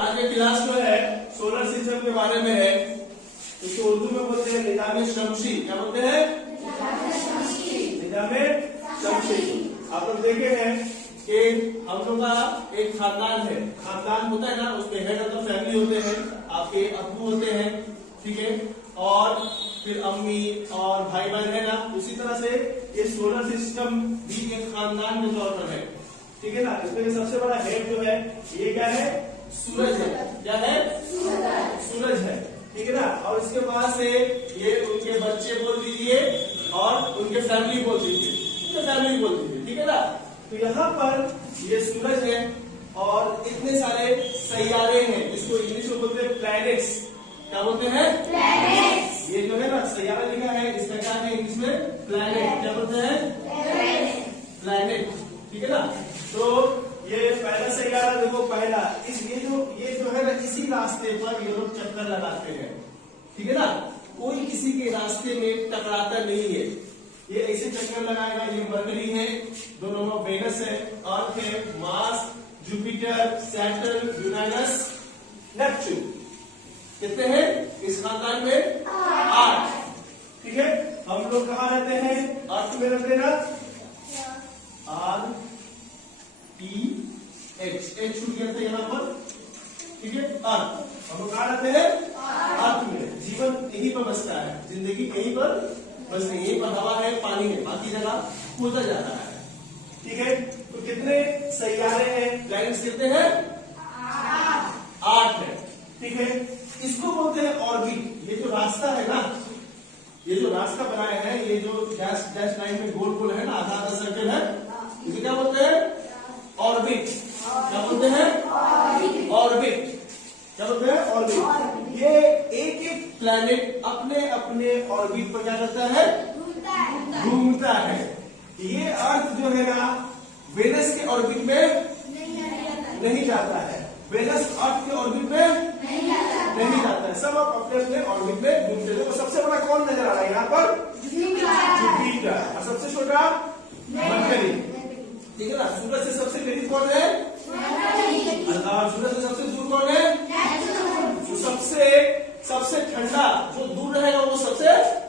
आज की क्लास जो है सोलर सिस्टम के बारे में है। इसको उर्दू में बोलते हैं निज़ाम शमसी। क्या बोलते हैं? निज़ाम शमसी। आप लोग देखे हैं कि हम लोग का एक खानदान है, खानदान होता है ना, उसमें हेड ऑफ द फैमिली होते हैं, आपके अब्बू होते हैं, ठीक है, और फिर अम्मी और भाई बहन है ना। उसी तरह से ये सोलर सिस्टम भी एक खानदान के तौर पर है, ठीक है ना। इसमें सबसे बड़ा हेड जो है ये क्या है? सूरज है। क्या है? सूरज है, ठीक है ना। और इसके बाद से ये उनके बच्चे बोल दीजिए और उनके फैमिली बोल दीजिए, ठीक है ना। तो यहाँ पर ये सूरज है और इतने सारे सैयारे हैं, इसको इंग्लिश में बोलते हैं प्लैनेट्स। क्या बोलते हैं? प्लैनेट्स। ये जो है ना सैयारा लिखा है, इसका क्या है इंग्लिश में? प्लैनेट। क्या बोलते हैं? प्लैनेट, ठीक है ना। तो ये पहला सैयारा देखो, पहला ये जो है ना, इसी रास्ते पर ये लोग चक्कर लगाते हैं, ठीक है ना। कोई किसी के रास्ते में टकराता नहीं है, ये ऐसे चक्कर लगाएगा। ये मरकरी है, 2 नंबर वेनस है, अर्थ है, Mars, Jupiter, Saturn, Uranus, Neptune. कितने हैं इस खानदान में? 8, ठीक है। हम लोग कहाँ रहते हैं? अर्थ में रहते हैं ना, RTH छूट गया था यहाँ पर, ठीक है। अर्थ, हम लोग कहाँ रहते हैं? अर्थ में। जीवन यहीं पर बसता है, जिंदगी यहीं पर बसती है, यहीं पर हवा है, पानी है, बाकी जगह कूदा जा रहा है, ठीक है। तो कितने सैयारे हैं, प्लैनेट्स कितने हैं? 8 है, ठीक है। इसको बोलते हैं ऑर्बिट। ये जो रास्ता है ना, ये जो रास्ता बनाया है, ये जो डैश डैश लाइन में गोल गोल है ना, आधा आधा सर्कल है, इसे क्या बोलते हैं? ऑर्बिट। क्या बोलते हैं? ऑर्बिट। क्या बोलते हैं? ऑर्बिट। ये एक एक प्लैनेट अपने अपने ऑर्बिट पर क्या करता है? घूमता है। ये अर्थ जो है ना, वेनस के ऑर्बिट में नहीं जाता है, वेनस अर्थ के ऑर्बिट में नहीं जाता है। सब अपने अपने ऑर्बिट में घूमते हैं। तो सबसे बड़ा कौन नजर आ रहा है यहाँ पर? जुपिटर। और सबसे छोटा मरकरी, ठीक है ना। सूरज से सबसे करीब कौन है? और सूरज से सबसे दूर कौन है? जो सबसे ठंडा, जो दूर रहेगा वो सबसे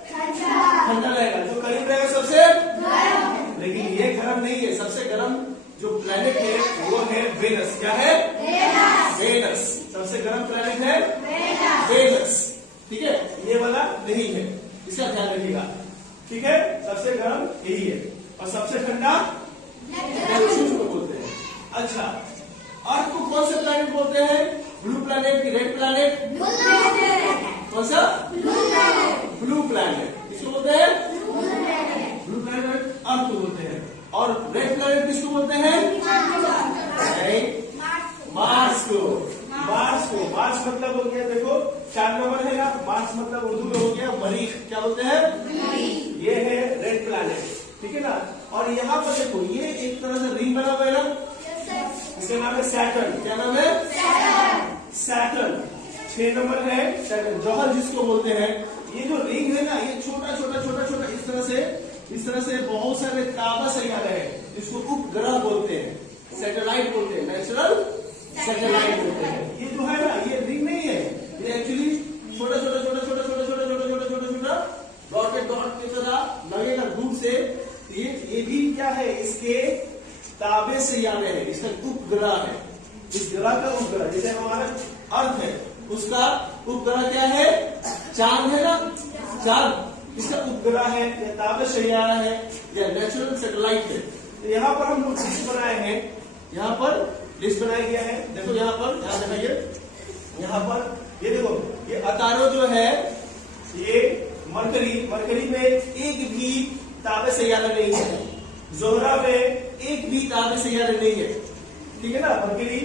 ठंडा रहेगा, जो करीब रहेगा सबसे गर्म। लेकिन ये गर्म नहीं है। सबसे गर्म जो प्लैनेट है वो है वेनस। क्या है? वेनस। सबसे गर्म प्लैनेट है वेनस, ठीक है। ये वाला नहीं है, इसका ध्यान रखिएगा, ठीक है। सबसे गर्म यही है और सबसे ठंडा नेपच्यून को बोलते हैं। अच्छा, अर्थ को कौन से प्लैनेट बोलते हैं? ब्लू प्लैनेट की रेड प्लैनेट? कौन सा? Blue planet. किसको बोलते हैं? ब्लू प्लैनेट अर्थ को बोलते हैं। और रेड प्लैनेट किसको बोलते हैं? मार्स को। मार्स मतलब हो गया, देखो 4 नंबर है ना, मार्स मतलब उर्दू में हो गया मरीख। क्या बोलते हैं? ये है रेड प्लैनेट, ठीक है ना। और यहाँ पर देखो, ये एक तरह से रिंग बना हुआ है ना, इसका नाम है सैटर्न। क्या नाम है? सैटर्न। 6 नंबर है सैटर्न, जोहल जिसको बोलते हैं। ये जो रिंग है ना, ये छोटा छोटा छोटा छोटा इस तरह से बहुत सारे ताबा सैयारे हैं, जिसको उपग्रह बोलते हैं, सैटेलाइट बोलते हैं, नेचुरल सैटेलाइट बोलते हैं। ये जो है ना, ये रिंग नहीं है, ये एक्चुअली छोटा छोटा रॉकेट की तरह लगेगा दूर से। ये भी क्या है? इसके ताबे सैयारे हैं, इसका उपग्रह है। इस ग्रह का उपग्रह, जैसे हमारा अर्थ है, उसका उपग्रह क्या है? चांद है ना, चांद इसका उपग्रह है, या ताबे सैयारा है, या नेचुरल सैटेलाइट है। तो यहाँ पर हम लोग लिस्ट बनाए हैं, यहाँ पर लिस्ट बनाया गया है। देखो यहाँ पर, ध्यान दिखाइए, यहाँ पर ये देखो, ये अतारो जो है, ये मरकरी में एक भी ताबे सैयारा नहीं है। जोहरा में एक भी ताबे सैयारे नहीं है, ठीक है ना, मरकरी,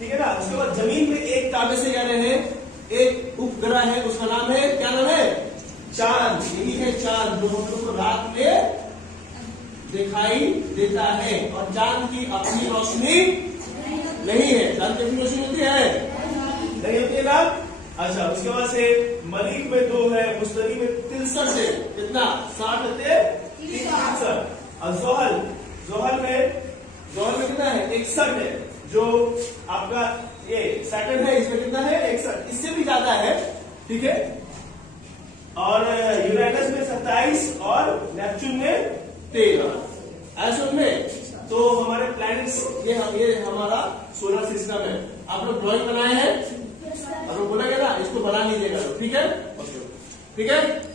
ठीक है ना। उसके बाद जमीन में एक ताबे सैयारे हैं, एक उपग्रह है, उसका नाम है, क्या नाम है? चांद। यही है चांद, जो हम लोग को रात में दिखाई देता है। और चांद की अपनी रोशनी नहीं है। चांद की अपनी रोशनी होती है? नहीं होती है ना। अच्छा, उसके बाद से मरीख में 2 है, मुश्तरी में 63 है। कितना? 60 है, 63। और जोहल में कितना है? 61 है, जो आपका ये सैटर्न है, इसमें कितना है, इससे भी ज्यादा है, ठीक है। और यूरेनस में 27 और नेपच्यून में 13 ऐसे में। तो हमारे प्लैनेट्स ये हमारा सोलर सिस्टम है। आप लोग ड्राइंग बनाए हैं, आप लोग बोला गया ना, इसको बना लीजिएगा, ठीक है, ठीक है।